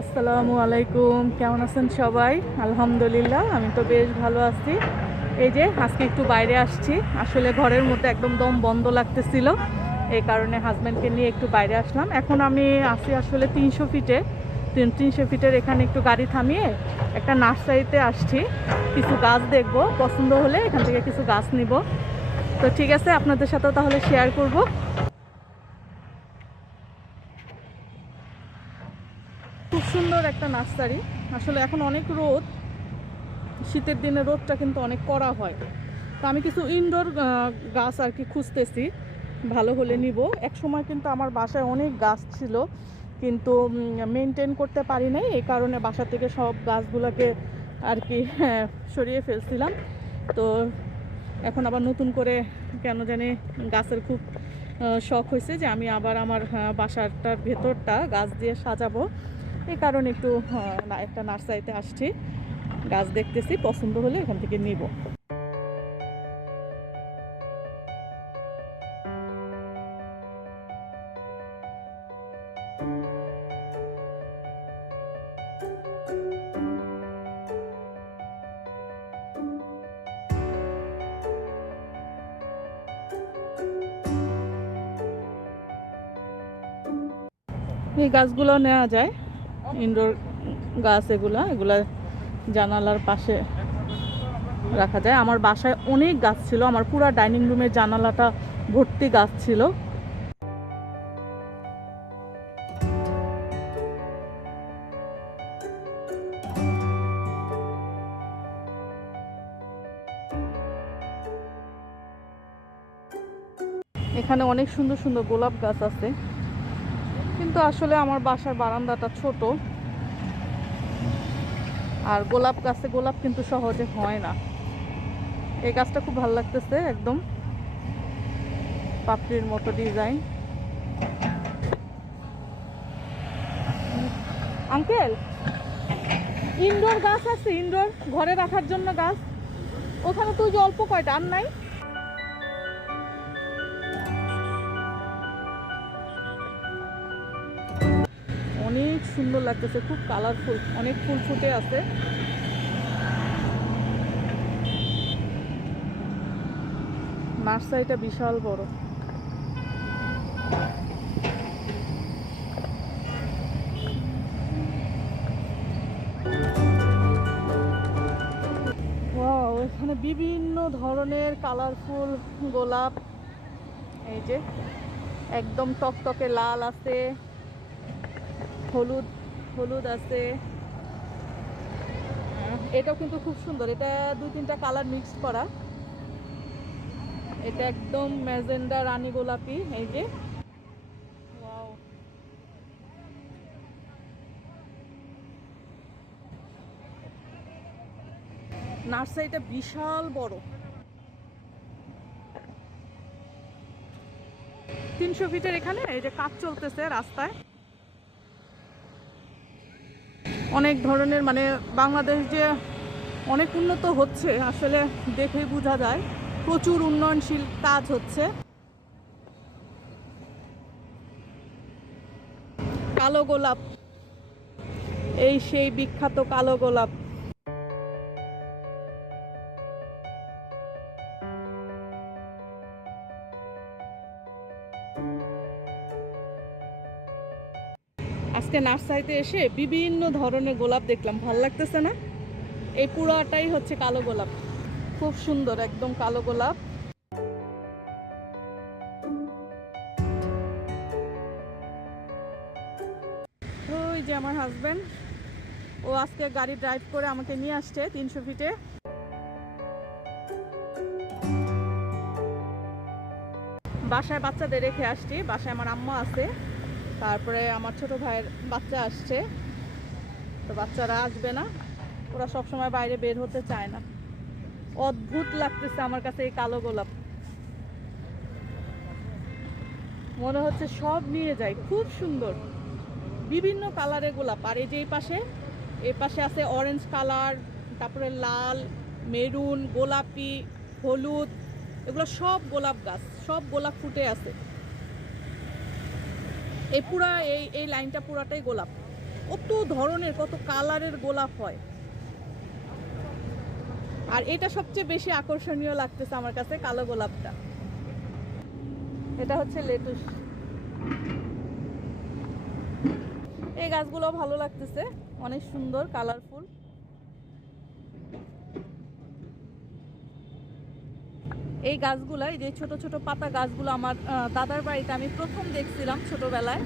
আসসালামু আলাইকুম, কেমন আছেন সবাই? আলহামদুলিল্লাহ, আমি তো বেশ ভালো আছি। এই যে আজকে একটু বাইরে আসছি, আসলে ঘরের মধ্যে একদম দম বন্ধ লাগতেছিল, এই কারণে হাজব্যান্ডকে নিয়ে একটু বাইরে আসলাম। এখন আমি আছি আসলে 300 ফিটে, 300 ফিটের এখানে একটু গাড়ি থামিয়ে একটা নার্সারিতে আসছি। কিছু গাছ দেখব, পছন্দ হলে এখান থেকে কিছু গাছ নিব। তো ঠিক আছে, আপনাদের সাথেও তাহলে শেয়ার করব। খুব সুন্দর একটা নার্সারি। আসলে এখন অনেক রোদ, শীতের দিনে রোদটা কিন্তু অনেক কড়া হয়। তো আমি কিছু ইনডোর গাছ আর কি খুঁজতেছি, ভালো হলে নিব। এক সময় কিন্তু আমার বাসায় অনেক গাছ ছিল, কিন্তু মেনটেন করতে পারি নাই, এই কারণে বাসা থেকে সব গাছগুলোকে আর কি সরিয়ে ফেলছিলাম। তো এখন আবার নতুন করে কেন জানি গাছের খুব শখ হয়েছে যে আমি আবার আমার বাসাটার ভেতরটা গাছ দিয়ে সাজাবো। এই কারণে একটু একটা নার্সারিতে আসছি, গাছ দেখতেছি, পছন্দ হলে এখান থেকে নিব। এই গাছগুলো নেওয়া যায়, ইনডোর গাছ এগুলা এগুলা জানালার পাশে রাখা যায়। আমার বাসায় অনেক গাছ ছিল, আমার পুরো ডাইনিং রুমের জানালাটা ভর্তি গাছ ছিল। এখানে অনেক সুন্দর সুন্দর গোলাপ গাছ আছে, কিন্তু আসলে আমার বাসার বারান্দাটা ছোট, আর গোলাপ গাছে গোলাপ কিন্তু সহজে হয় না। এই গাছটা খুব ভালো লাগতেছে, একদম পাপড়ির মতো ডিজাইন। আঙ্কেল, ইনডোর গাছ আছে? ইনডোর ঘরে রাখার জন্য গাছ ওখানে তুই যে অল্প কয়টা আর নাই? অনেক সুন্দর লাগতেছে, খুব কালারফুল, অনেক ফুল ফুটে আছে। নার্সারিটা বিশাল বড়। ওয়াও, এখানে বিভিন্ন ধরনের কালারফুল গোলাপ। এই যে একদম টকটকে লাল আছে, হলুদ হলুদ আছে। এটাও কিন্তু খুব সুন্দর, এটা 2-3টা কালার মিক্সড করা। এটা একদম ম্যাজেন্ডা রানী গোলাপি। এই যে ওয়াও, নার্সারিটা বিশাল বড়। 300 ফিটের এখানে এই যে কাজ চলতেছে রাস্তায়, অনেক ধরনের, মানে বাংলাদেশ যে অনেক উন্নত হচ্ছে আসলে দেখেই বোঝা যায়, প্রচুর উন্নয়নশীল কাজ হচ্ছে। কালো গোলাপ, এই সেই বিখ্যাত কালো গোলাপ। আজকে নার্সারিতে এসে বিভিন্ন ধরনের গোলাপ দেখলাম, ভালো লাগতেছে না? এই পুরাটাই হচ্ছে কালো গোলাপ, খুব সুন্দর একদম কালো গোলাপ। ওই যে আমার হাজবেন্ড, ও আজকে গাড়ি ড্রাইভ করে আমাকে নিয়ে আসছে 300 ফিটে। বাসায় বাচ্চাদের রেখে আসছি, বাসায় আমার আম্মা আছে, তারপরে আমার ছোট ভাইয়ের বাচ্চা আসছে। তো বাচ্চারা আসবে না, ওরা সবসময় বাইরে বের হতে চায় না। অদ্ভুত লাগতেছে আমার কাছে এই কালো গোলাপ, মনে হচ্ছে সব নিয়ে যায়, খুব সুন্দর বিভিন্ন কালারের গোলাপ। আর এই যে এই পাশে আছে অরেঞ্জ কালার, তারপরে লাল, মেরুন, গোলাপি, হলুদ, এগুলো সব গোলাপ গাছ, সব গোলাপ ফুটে আছে। এই পুরা এই লাইনটা পুরাটাই গোলাপ। কত ধরনের কত কালারের গোলাপ হয়। আর এটা সবচেয়ে বেশি আকর্ষণীয় লাগতেছে আমার কাছে, কালো গোলাপটা। এটা হচ্ছে লেটুস। এই গাছগুলো ভালো লাগতেছে, অনেক সুন্দর কালারফুল। এই গাছগুলো, এই যে ছোট ছোট পাতা গাছগুলো আমার দাদার বাড়িতে আমি প্রথম দেখছিলাম ছোটবেলায়।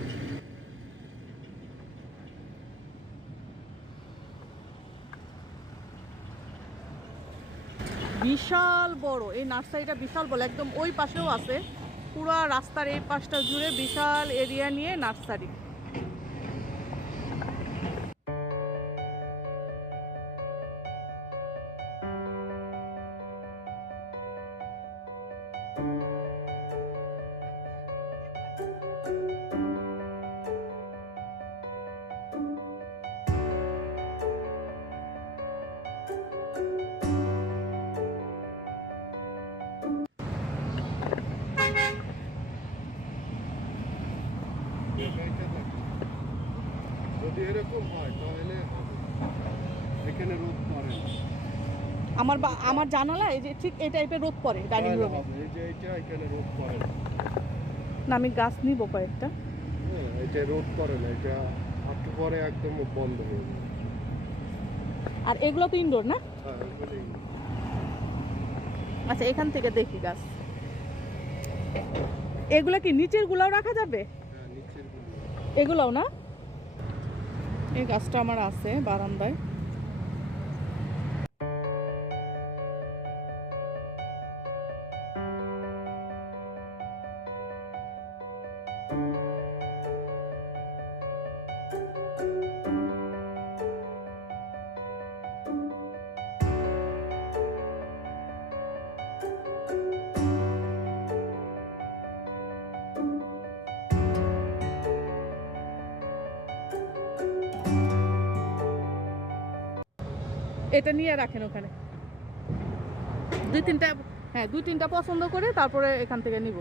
বিশাল বড় এই নার্সারিটা, বিশাল বড়, একদম ওই পাশেও আছে। পুরো রাস্তার এই পাশটা জুড়ে বিশাল এরিয়া নিয়ে নার্সারি। যদি এরকম হয় তাহলে এখানে রোদ পড়ে না। আমার জানালা এই যে ঠিক এই টাইপের রোদ পড়ে ডাইনিং রুমে। এই যে এটা এখানে রোদ পড়ে না। না, আমি গাছ নিব কয়েকটা। এটা রোদ পড়ে না, এটা একটু পরে একদম বন্ধ হয়ে যাবে। আর এগুলো তো ইনডোর না? হ্যাঁ, ওইগুলোই। আচ্ছা, এখান থেকে দেখি গাছ। এগুলা কি নিচের গুলাও রাখা যাবে? হ্যাঁ, নিচের গুলো। এগুলাও না? এই গাছটা আমার আছে বারান্দায়। এটা নিয়ে রাখেন ওখানে। দুই তিনটা পছন্দ করে তারপরে এখান থেকে নিব।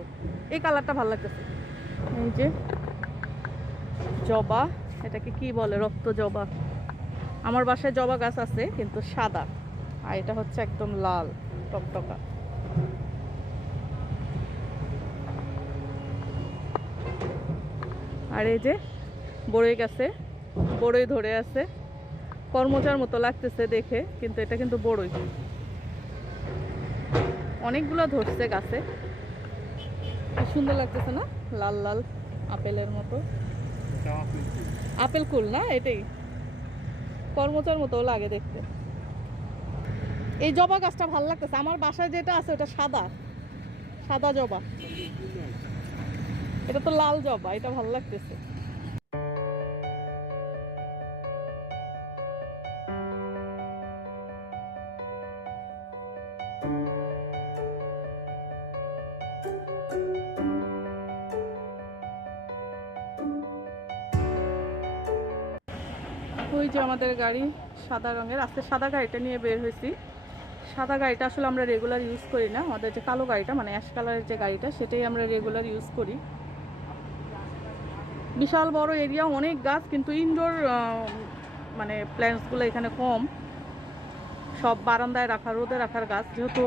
এই কালারটা ভালো লাগতেছে। এই যে জবা, এটাকে কি বলে, রক্ত জবা। আমার বাসায় জবা গাছ আছে কিন্তু সাদা, আর এটা হচ্ছে একদম লাল টকটকা। আর এই যে বড়ই গাছে বড়ই ধরে আছে, কর্মচার মতো লাগতেছে দেখে, কিন্তু এটা কিন্তু বড়ই। অনেকগুলো ধরছে গাছে, কি সুন্দর লাগতেছে না, লাল লাল আপেলের মতো। আপেল কুল না, এটাই কর্মচার মতো লাগে দেখতে। এই জবা গাছটা ভালো লাগতেছে। আমার বাসায় যেটা আছে ওটা সাদা, সাদা জবা। এটা তো লাল জবা, এটা ভালো লাগতেছে। ওই যে আমাদের গাড়ি সাদা রঙের, আজকে সাদা গাড়িটা নিয়ে বের হয়েছি। সাদা গাড়িটা আসলে আমরা রেগুলার ইউজ করি না, আমাদের যে কালো গাড়িটা মানে অ্যাশ কালারের যে গাড়িটা সেটাই আমরা রেগুলার ইউজ করি। বিশাল বড় এরিয়া, অনেক গাছ, কিন্তু ইনডোর মানে প্ল্যান্টসগুলো এখানে কম। সব বারান্দায় রাখা, রোদে রাখার গাছ। যেহেতু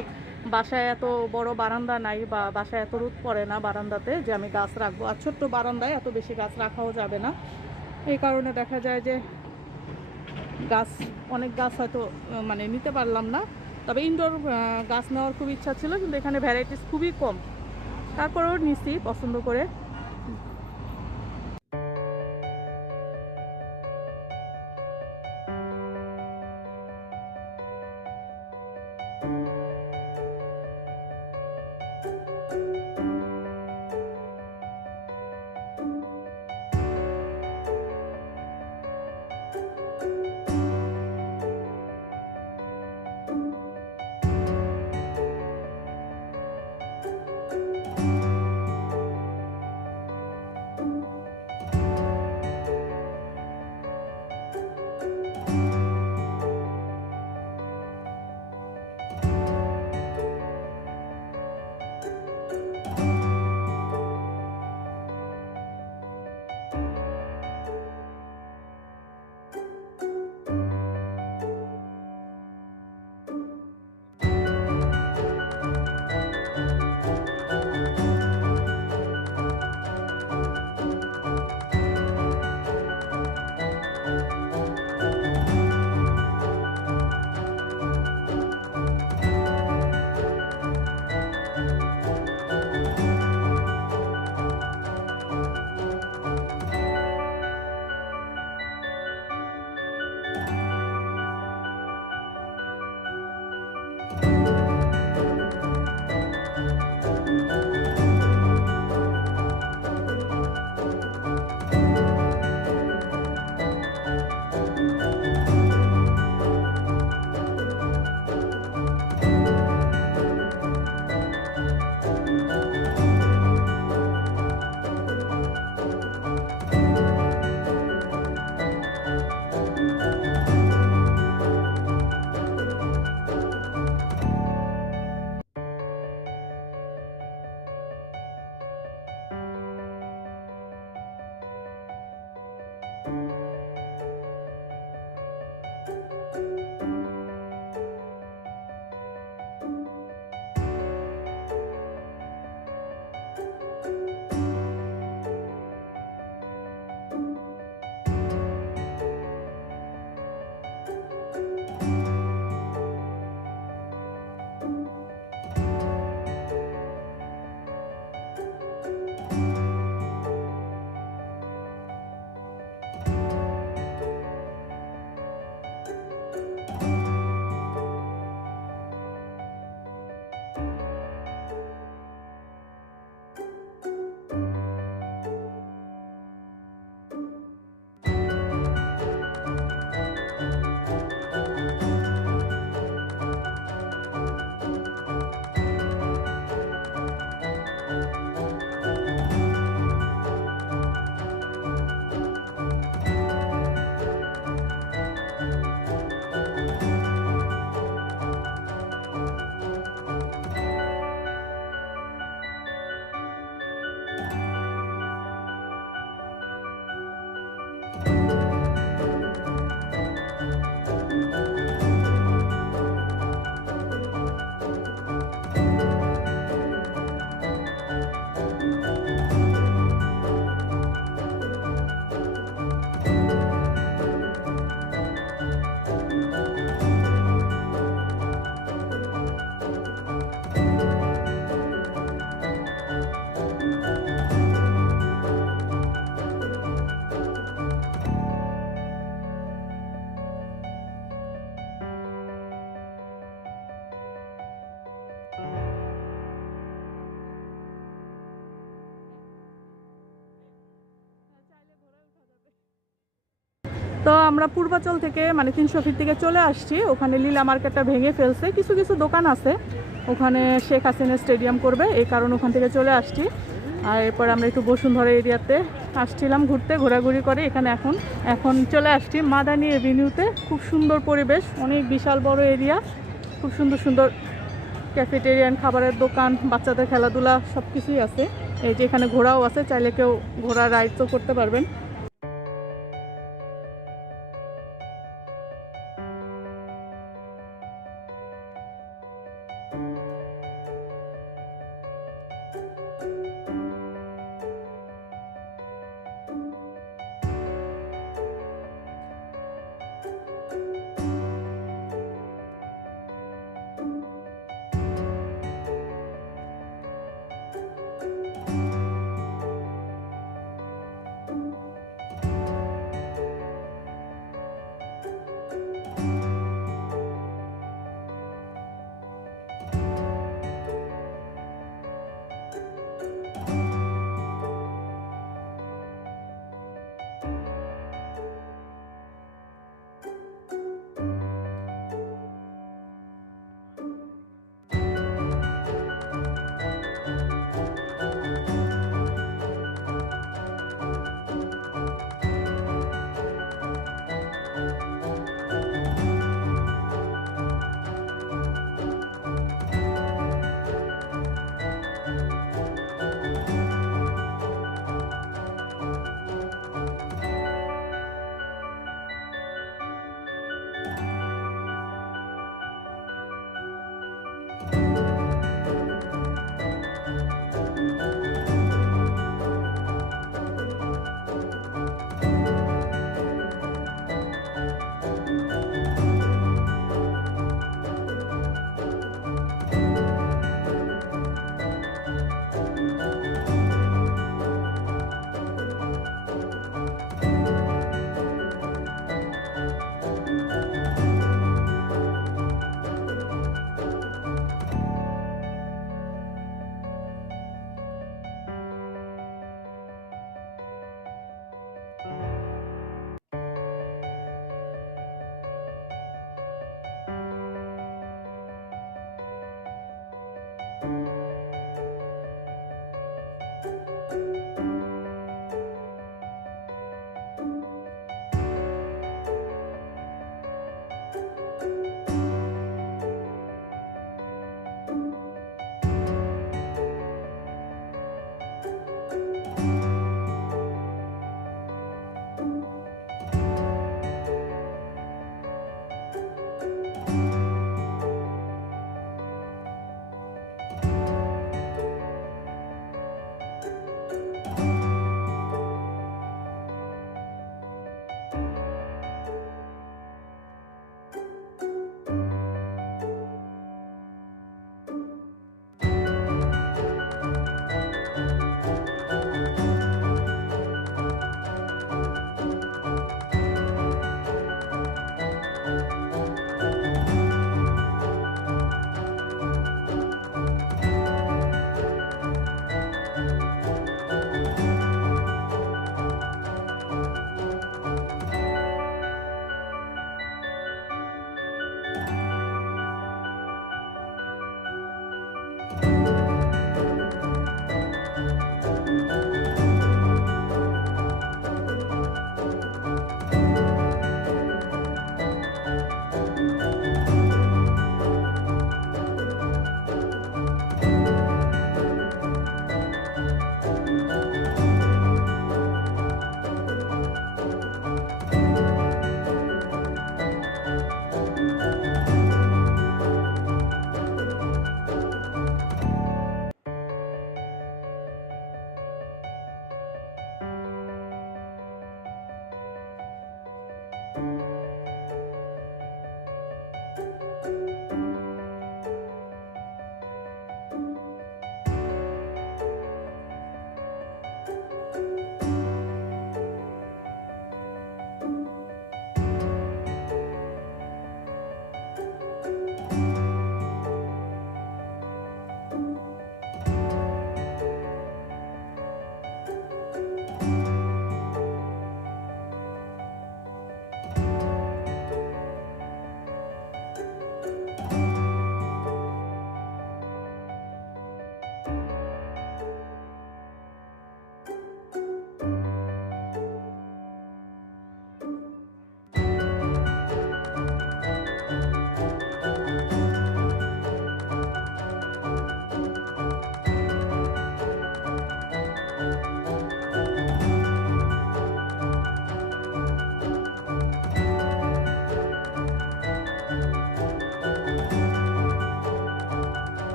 বাসায় এত বড় বারান্দা নাই বা বাসায় এত রোদ পড়ে না বারান্দাতে যে আমি গাছ রাখবো, আর ছোট্ট বারান্দায় এত বেশি গাছ রাখাও যাবে না। এই কারণে দেখা যায় যে গাছ, অনেক গাছ হয়তো মানে নিতে পারলাম না। তবে ইনডোর গাছ নেওয়ার খুব ইচ্ছা ছিল, কিন্তু এখানে ভ্যারাইটিস খুবই কম। তারপরেও নিছি পছন্দ করে। তো আমরা পূর্বাচল থেকে মানে 300 ফিট থেকে চলে আসছি। ওখানে লীলা মার্কেটটা ভেঙে ফেলছে, কিছু কিছু দোকান আছে ওখানে শেখ হাসিনা স্টেডিয়াম করবে, এই কারণে ওখান থেকে চলে আসছি। আর এরপর আমরা একটু বসুন্ধরা এরিয়াতে আসছিলাম ঘুরতে, ঘোরাঘুরি করে এখানে এখন চলে আসছি মাদানী এভিনিউতে। খুব সুন্দর পরিবেশ, অনেক বিশাল বড় এরিয়া, খুব সুন্দর সুন্দর ক্যাফেটেরিয়ান, খাবারের দোকান, বাচ্চাদের খেলাধুলা সব কিছুই আছে। এই যে এখানে ঘোড়াও আছে, চাইলে কেউ ঘোড়া রাইডও করতে পারবেন।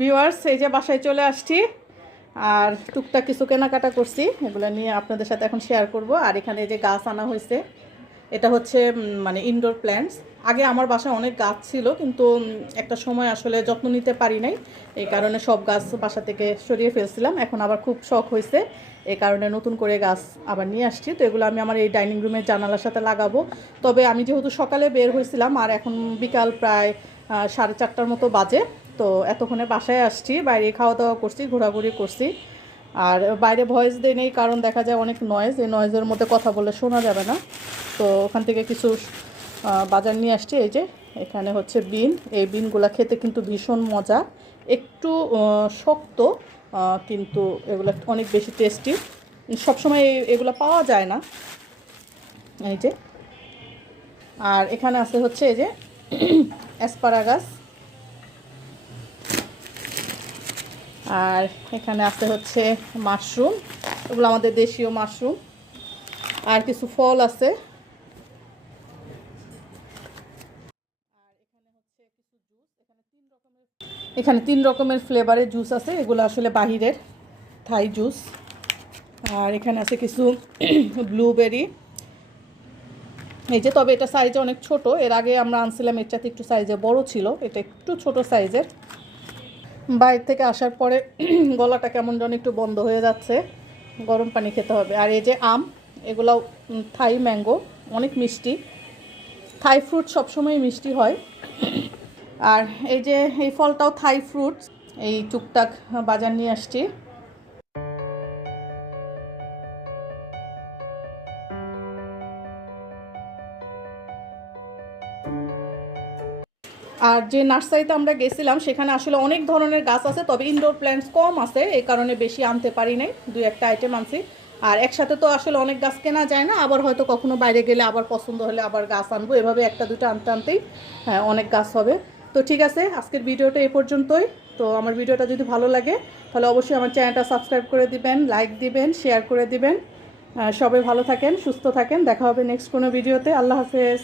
ভিউয়ার্স, এই যে বাসায় চলে আসছি আর টুকটাক কিছু কেনাকাটা করছি, এগুলো নিয়ে আপনাদের সাথে এখন শেয়ার করব। আর এখানে যে গাছ আনা হয়েছে, এটা হচ্ছে মানে ইনডোর প্ল্যান্টস। আগে আমার বাসায় অনেক গাছ ছিল, কিন্তু একটা সময় আসলে যত্ন নিতে পারি নাই, এই কারণে সব গাছ বাসা থেকে সরিয়ে ফেলছিলাম। এখন আবার খুব শখ হয়েছে, এই কারণে নতুন করে গাছ আবার নিয়ে আসছি। তো এগুলো আমি আমার এই ডাইনিং রুমের জানালার সাথে লাগাবো। তবে আমি যেহেতু সকালে বের হয়েছিলাম আর এখন বিকাল প্রায় 4:30টার মতো বাজে, তো এতক্ষণে বাসায় আসছি, বাইরে খাওয়া দাওয়া করছি, ঘোরাঘুরি করছি। আর বাইরে ভয়েস দেই নেই, কারণ দেখা যায় অনেক নয়েজ, এই নয়েজের মধ্যে কথা বলে শোনা যাবে না। তো ওখান থেকে কিছু বাজার নিয়ে আসছি। এই যে এখানে হচ্ছে বিন, এই বিনগুলো খেতে কিন্তু ভীষণ মজা, একটু শক্ত, কিন্তু এগুলো অনেক বেশি টেস্টি। সবসময় এগুলো পাওয়া যায় না। এই যে, আর এখানে আছে হচ্ছে এই যে অ্যাসপারাগাস, আর এখানে আছে হচ্ছে মাশরুম, এগুলো আমাদের দেশীয় মাশরুম। আর কিছু ফল আছে। এখানে 3 রকমের ফ্লেভারের জুস আছে, এগুলো আসলে বাহিরের থাই জুস। আর এখানে আছে কিছু ব্লুবেরি, এই যে, তবে এটা সাইজে অনেক ছোট। এর আগে আমরা আনছিলাম, এর চাইতে একটু সাইজে বড় ছিল, এটা একটু ছোট সাইজের। বাইরে থেকে আসার পরে গলাটা কেমন যেন একটু বন্ধ হয়ে যাচ্ছে, গরম পানি খেতে হবে। আর এই যে আম, এগুলো থাই ম্যাঙ্গো, অনেক মিষ্টি। থাই ফ্রুট সবসময় মিষ্টি হয়। আর এই যে এই ফলটাও থাই ফ্রুটস, এই টুকটাক বাজার নিয়ে আসছি। আর যে নার্সারিতে আমরা গেছিলাম, সেখানে আসলে অনেক ধরনের গাছ আছে, তবে ইনডোর প্ল্যান্টস কম আছে, এই কারণে বেশি আনতে পারি নাই, 2-1টা আইটেম আনছি। আর একসাথে তো আসলে অনেক গাছ কেনা যায় না, আবার হয়তো কখনো বাইরে গেলে আবার পছন্দ হলে আবার গাছ আনবো, এভাবে 1-2টা আনতে আনতেই অনেক গাছ হবে। তো ঠিক আছে, আজকের ভিডিওটা এই পর্যন্তই। তো আমার ভিডিওটা যদি ভালো লাগে তাহলে অবশ্যই আমার চ্যানেলটা সাবস্ক্রাইব করে দিবেন, লাইক দিবেন, শেয়ার করে দিবেন। সবাই ভালো থাকেন, সুস্থ থাকেন, দেখা হবে নেক্সট কোনো ভিডিওতে। আল্লাহ হাফেজ।